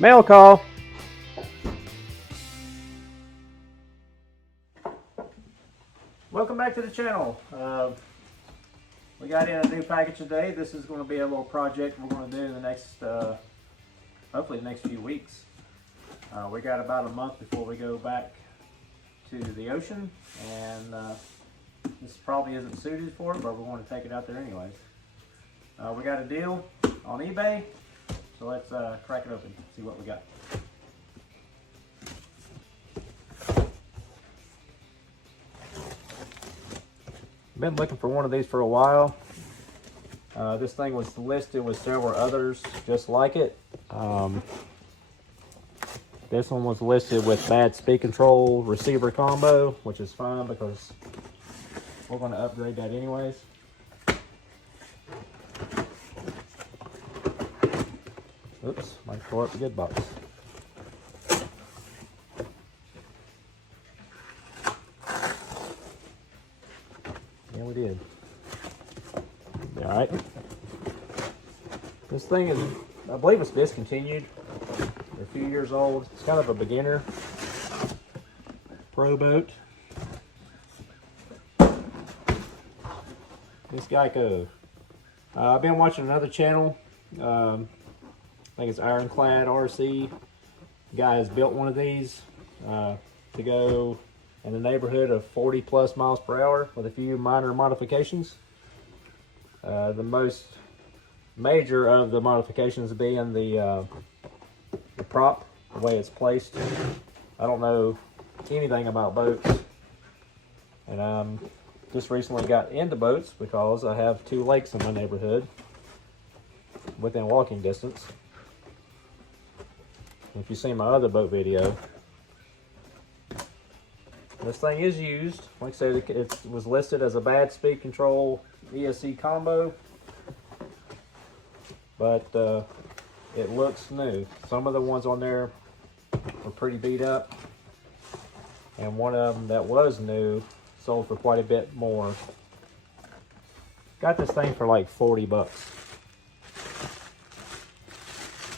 Mail call. Welcome back to the channel. We got in a new package today. This is going to be a little project we're going to do in the next, hopefully the next few weeks. We got about a month before we go back to the ocean, and this probably isn't suited for it, but we're going to take it out there anyways. We got a deal on eBay, so let's crack it open, see what we got. Been looking for one of these for a while. This thing was listed with several others just like it. This one was listed with bad speed control receiver combo, which is fine because we're going to upgrade that anyways. Oops, might tore up the good box. Yeah, we did. All right. This thing is, I believe it's discontinued. They're a few years old. It's kind of a beginner pro boat. Miss Geico. I've been watching another channel. I think it's Ironclad RC. The guy has built one of these to go in the neighborhood of 40 plus miles per hour with a few minor modifications. The most major of the modifications being the prop, the way it's placed. I don't know anything about boats, and just recently got into boats because I have 2 lakes in my neighborhood within walking distance. If you've seen my other boat video, this thing is used. Like I said, it was listed as a bad speed control ESC combo, but it looks new. Some of the ones on there were pretty beat up, and one of them that was new sold for quite a bit more. Got this thing for like 40 bucks.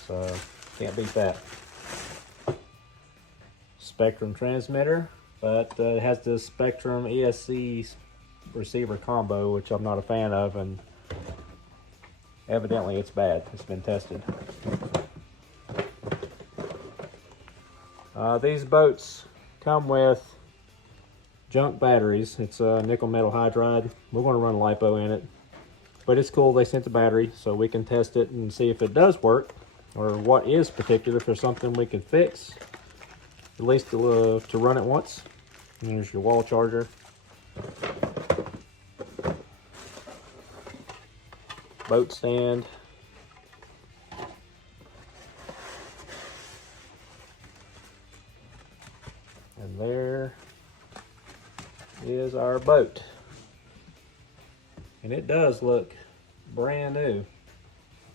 So can't beat that. Spectrum transmitter, but it has the Spectrum ESC receiver combo, which I'm not a fan of, and evidently it's bad. It's been tested. These boats come with junk batteries. It's a nickel metal hydride. We're going to run LiPo in it, but it's cool. They sent the battery so we can test it and see if it does work, or what is particular, if there's something we can fix, at least to run it once. And there's your wall charger. Boat stand. And there is our boat. And it does look brand new.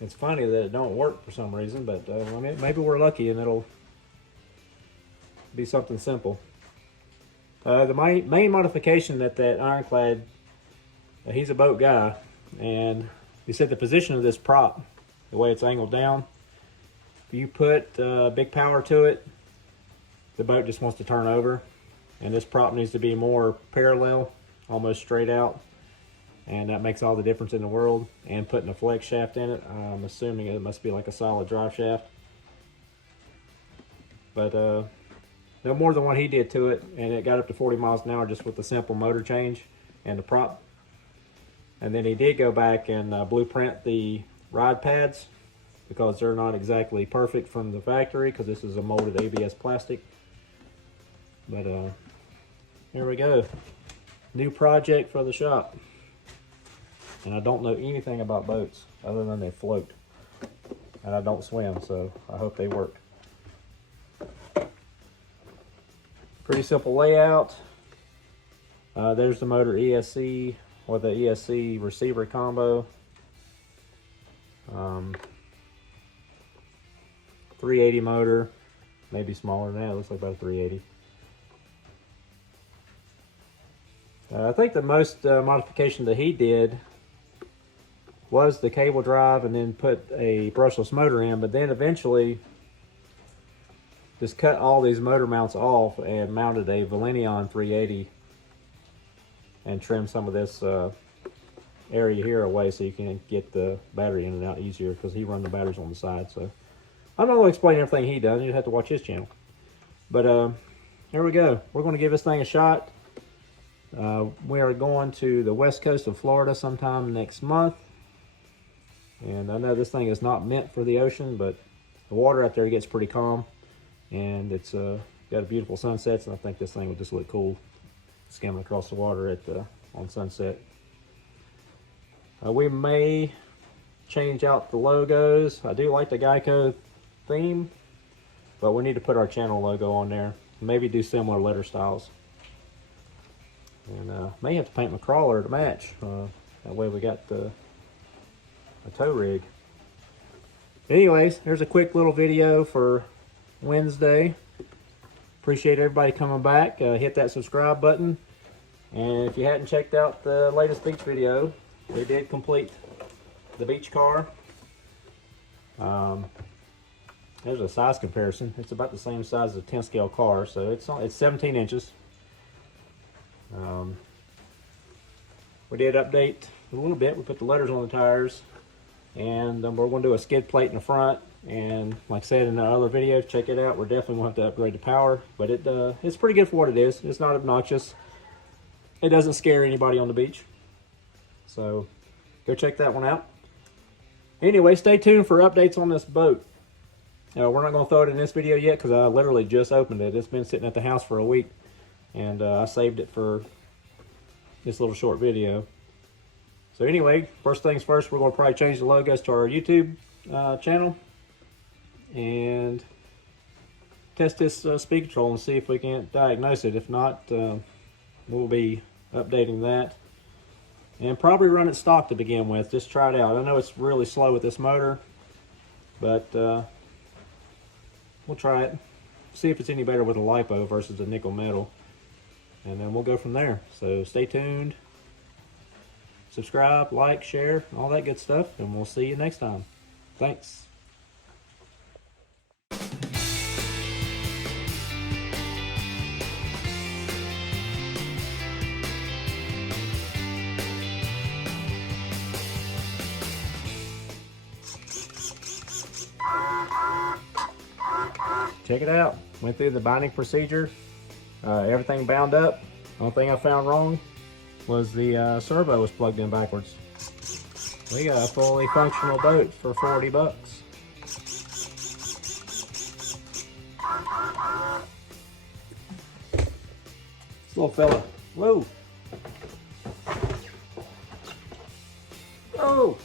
It's funny that it don't work for some reason, but I mean, maybe we're lucky and it'll be something simple. The main modification that Ironclad, he's a boat guy, and he said the position of this prop, the way it's angled down, if you put big power to it, the boat just wants to turn over, and this prop needs to be more parallel, almost straight out, and that makes all the difference in the world. And putting a flex shaft in it, I'm assuming it must be like a solid drive shaft, but no more than what he did to it, and it got up to 40 miles an hour just with the simple motor change and the prop. And then he did go back and blueprint the rod pads because they're not exactly perfect from the factory, because this is a molded ABS plastic. But here we go. New project for the shop. And I don't know anything about boats other than they float. And I don't swim, so I hope they work. Pretty simple layout. There's the motor ESC, or the ESC receiver combo. 380 motor, maybe smaller than that. It looks like about a 380. I think the most modification that he did was the cable drive, and then put a brushless motor in, but then eventually just cut all these motor mounts off and mounted a Valenion 380 and trim some of this area here away so you can get the battery in and out easier, because he run the batteries on the side. So I'm not going to explain everything he does. You have to watch his channel. But here we go. We're going to give this thing a shot. We are going to the west coast of Florida sometime next month. And I know this thing is not meant for the ocean, but the water out there gets pretty calm. And it's got a beautiful sunsets, and I think this thing would just look cool skimming across the water at on sunset. We may change out the logos. I do like the Geico theme, but we need to put our channel logo on there. Maybe do similar letter styles. And may have to paint my crawler to match. That way we got a tow rig. Anyways, here's a quick little video for Wednesday. Appreciate everybody coming back. Hit that subscribe button. And if you hadn't checked out the latest beach video, we did complete the beach car. There's a size comparison. It's about the same size as a 10 scale car, so it's 17 inches. We did update a little bit. We put the letters on the tires, and we're going to do a skid plate in the front. And like I said in the other video, check it out. We're definitely going to have to upgrade the power, but it's pretty good for what it is. It's not obnoxious. It doesn't scare anybody on the beach. So go check that one out. Anyway, stay tuned for updates on this boat. We're not going to throw it in this video yet because I literally just opened it. It's been sitting at the house for a week, and I saved it for this little short video. So anyway, first things first, we're going to probably change the logos to our YouTube channel and test this speed control and see if we can't diagnose it. If not, we'll be updating that. And probably run it stock to begin with. Just try it out. I know it's really slow with this motor, but we'll try it. See if it's any better with a LiPo versus a nickel metal. And then we'll go from there. So stay tuned. Subscribe, like, share, all that good stuff. And we'll see you next time. Thanks. Check it out. Went through the binding procedure. Everything bound up. Only thing I found wrong was the servo was plugged in backwards. We got a fully functional boat for 40 bucks. This little fella. Whoa. Oh.